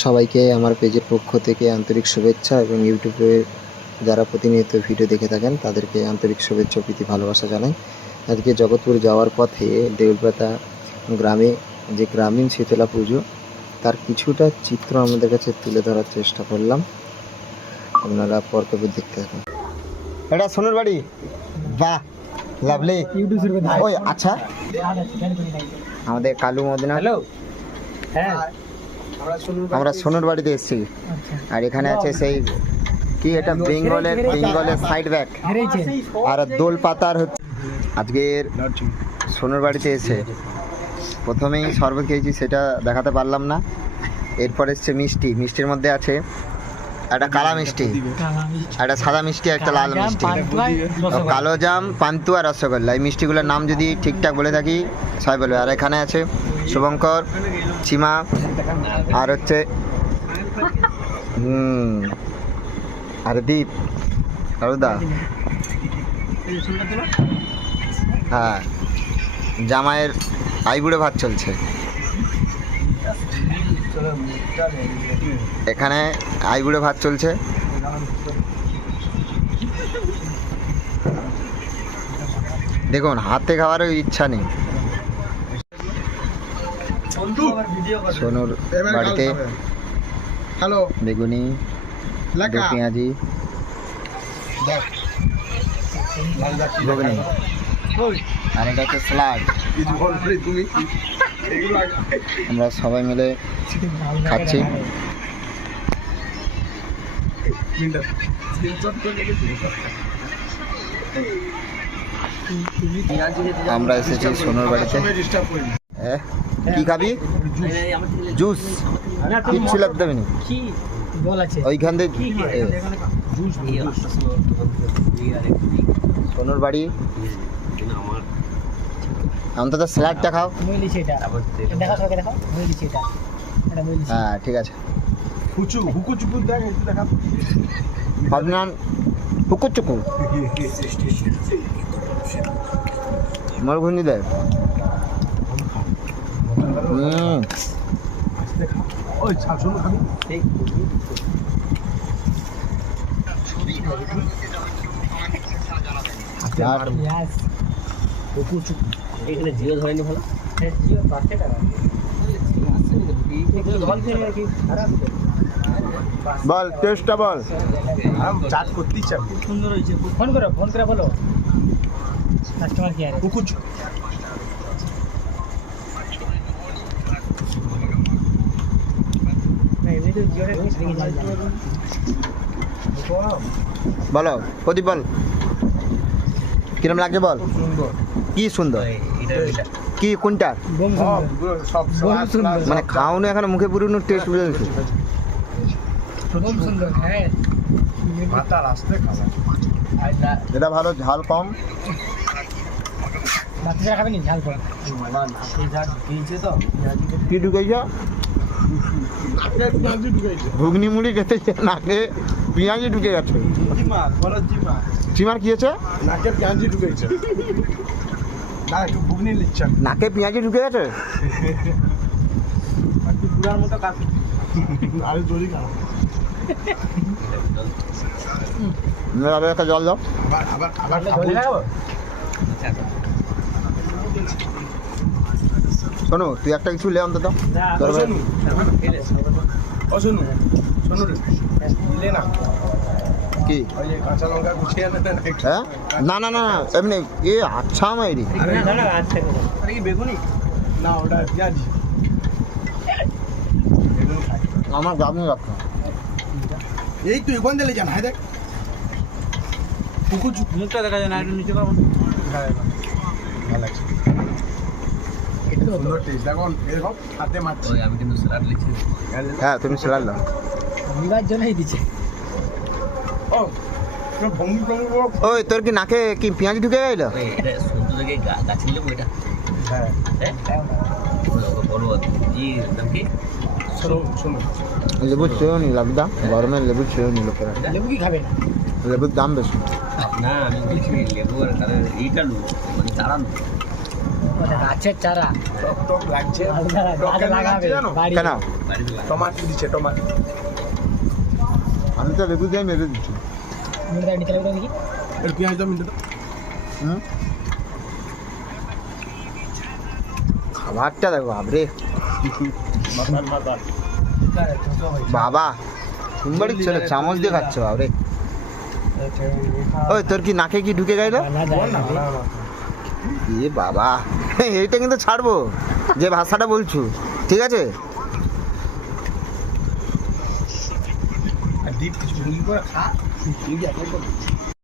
সবাইকে আমার পেজের পক্ষ থেকে আন্তরিক শুভেচ্ছা এবং ইউটিউবে যারা প্রতিনিয়ত ভিডিও দেখে থাকেন তাদেরকে আন্তরিক শুভেচ্ছা ও প্রীতি ভালোবাসা জানাই। আজকে জগৎপুর যাওয়ার পথে দেউলপাতা গ্রামে যে গ্রামীণ শীতলা পুজো তার কিছুটা চিত্র আমাদের কাছে তুলে ধরার চেষ্টা করলাম, আপনারা পরপর দেখতে থাকুন। এটা সোনার বাড়ি, বাহ লাভলি। ওই আচ্ছা, আমাদের কালু মদিনা, হ্যালো, হ্যাঁ আমরা সোনার বাড়িতে এসেছি। আর এখানে আছে সেই কি, এটা বেঙ্গলের সাইড ব্যাক আর দোল পাতার হচ্ছে। আজকের সোনার বাড়িতে এসে প্রথমেই শরবত খেয়েছি, সেটা দেখাতে পারলাম না। এরপর এসছে মিষ্টি, মিষ্টির মধ্যে আছে একটা কালা মিষ্টি, একটা সাদা মিষ্টি, একটা লাল মিষ্টি, কালো জাম, পান্তুয়া, রসগোল্লা। এই মিষ্টিগুলোর নাম যদি ঠিকঠাক বলে থাকি সবাই বলবে। আর এখানে আছে শুভঙ্কর, সীমা, আর হচ্ছে আর দীপ, হরদা, হ্যাঁ জামাইয়ের আইবুড়ে ভাত চলছে এখানে, আইবুড়ে ভাত চলছে। দেখুন হাতে খাওয়ারও ইচ্ছা নেই। সোনুর বাড়িতে বেগুনি, পেঁয়াজি, বেগুনি, আর এটা হচ্ছে স্যালাড। আমরা সবাই মিলে খাচ্ছি। আমরা এসেছি সোনুর বাড়িতে। কি খাবি? জুস? কিচ্ছু লাগতে হবে না, ওইখান থেকে সোনুর বাড়ি। অন্তত স্যালাডটা খাও। হ্যাঁ ঠিক আছে। ভাবনান হুকুচুকু মরঘুনি দেয়। এখানে জিও ধরেনি ভালো, বল টেস্টটা বল। চাট করতেই চাই, সুন্দর হয়েছে। ফোন করে বলো কাস্টমার কেয়ারে। বলো প্রদীপ বল, কিরম লাগছে বল। কি সুন্দর, কি কোনটা মানে খাওয়ানো এখানে মুখে পুরনো টেস্ট বুঝে গেছে। এটা ভালো, ঝাল কম। কি ঢুকেছ? ঘুগনি মুড়ি খেতে নাকে পেঁয়াজি ঢুকে গেছে। চিমার কি আছে? নাকে পেঁয়াজি ঢুকেছে, না একটু ঘুগনি নিচ্ছে। নাকে পেঁয়াজি ঢুকে গেছে। বুড়ার মতো কাজ আরে জোরি খারাপ। একটা জল দাও। শোনো তুই একটা কিছু লে অন্তত। কি হ্যাঁ? না না না এমনি এ আচ্ছা মাইরি বেগুনি না, ওটা পেঁয়াজি। আমার গ্রামে রাখা এই তুই কোন দিলে জানা, দেখ মুখটা দেখা যায় না, একটু নিচে পাবো। হ্যাঁ ভালো লাগছে, সুন্দর টেস্ট। দেখুন এরকম হাতে মারছি। আমি কিন্তু স্যালাড লিখছি। হ্যাঁ তুমি স্যালাড দাও। নিবার জন্যই দিচ্ছে। ও ভঙ্গি ভঙ্গি। ওই তোর কি নাকে কি পেঁয়াজি ঢুকে গেল? এটা সন্ধ্যা থেকে গাছের লেবু এটা। হ্যাঁ বড় ই নাম কি? লেবু চেয়েও নি লাগদা, গরমে লেবু চেয়েও নি লোকেরা। লেবু কি খাবে না? লেবুর দাম বেশি। না আমি বলছি লেবু আর এইটা মানে তারা গাছের চারা টক টক লাগছে টক গাছ কেন লাগাবে লাগছে জানো বাড়ি কেন টমাটো দিচ্ছে টমাটো আমি তো লেবু দিয়ে মেরে দিচ্ছি মুড়িটা নিতে লাগবে দেখি এর পেঁয়াজ দাও মিন্টে দাও হুম খাবারটা দেখো বাবরে বাবা কুমবাড়ির ছেলে চামচ দিয়ে খাচ্ছ বাবরে ওই তোর কি নাকে কি ঢুকে গেল না যায় না এ বাবা এইটা কিন্তু ছাড়বো যে ভাষাটা বলছো ঠিক আছে আর ডিপ কিছু করে খা